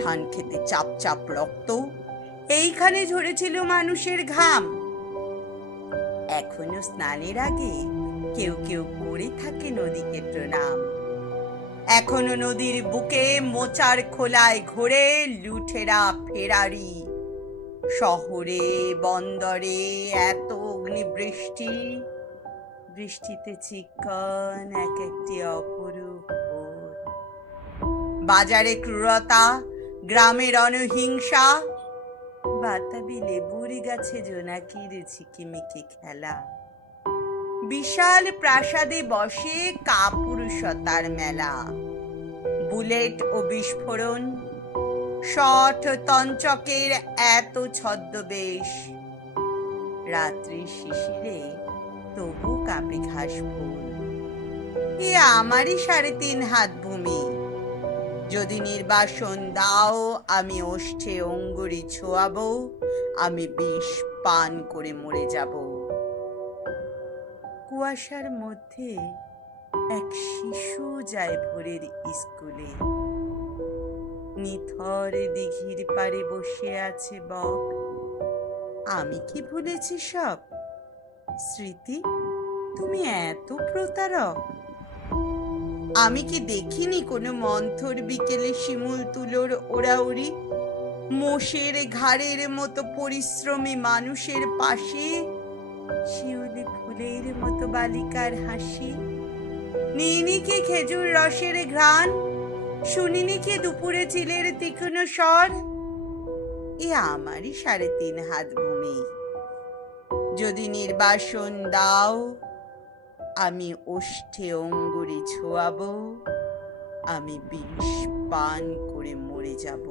ধান খেতে চাপ চাপ রক্ত, এইখানে ঝরেছিল মানুষের ঘাম এখনও স্নানের আগে কেউ কেউ করে থাকে নদীকে প্রণাম এখনও নদীর বুকে মোচার খোলায় ঘোরে লুঠেরা ফেরারি শহরে, বন্দরে এত অগ্নিবৃষ্টি, বৃষ্টিতে চিকন এক একটি। বাজারে ক্রূরতা, গ্রামের অনহিংসা। বাতাবি লেবুর গাছে জোনাকির ঝিকিমিকি খেলা। বিশাল প্রাসাদে বসে কাপুরুষতার মেলা। বুলেট ও বিস্ফোরণ, শট তঞ্চকের এত ছদ্মবেশ। রাত্রি শিশিরে তবু কাঁপে ঘাস ফুল এ আমারই সাড়ে তিন হাত ভূমি। যদি নির্বাসন দাও, আমি ওষ্ঠে অঙ্গুরি ছোয়াবো, আমি বিষ পান করে মরে যাব। কুয়াশার মধ্যে এক শিশু যায় ভোরের স্কুলে। নিথর দিঘির পাড়ে বসে আছে বক। আমি কি ভুলেছি সব? স্মৃতি, তুমি এত প্রতারক। আমি কি দেখিনি কোনো মন্থর বিকেলে শিমুল তুলোর ওড়াউড়ি? মোষের ঘাড়ের মতো পরিশ্রমী মানুষের পাশে, শিউলি ফুলের মতো বালিকার হাসি। নিইনি কি খেজুর রসের ঘ্রাণ শুনিনি কি দুপুরে চিলের তীক্ষ্ণ স্বর। এ আমারই সাড়ে তিন হাত ভূমি। যদি নির্বাসন দাও আমি ওষ্ঠে অঙ্গুরি ছোয়াবো আমি বিষ পান করে মরে যাব।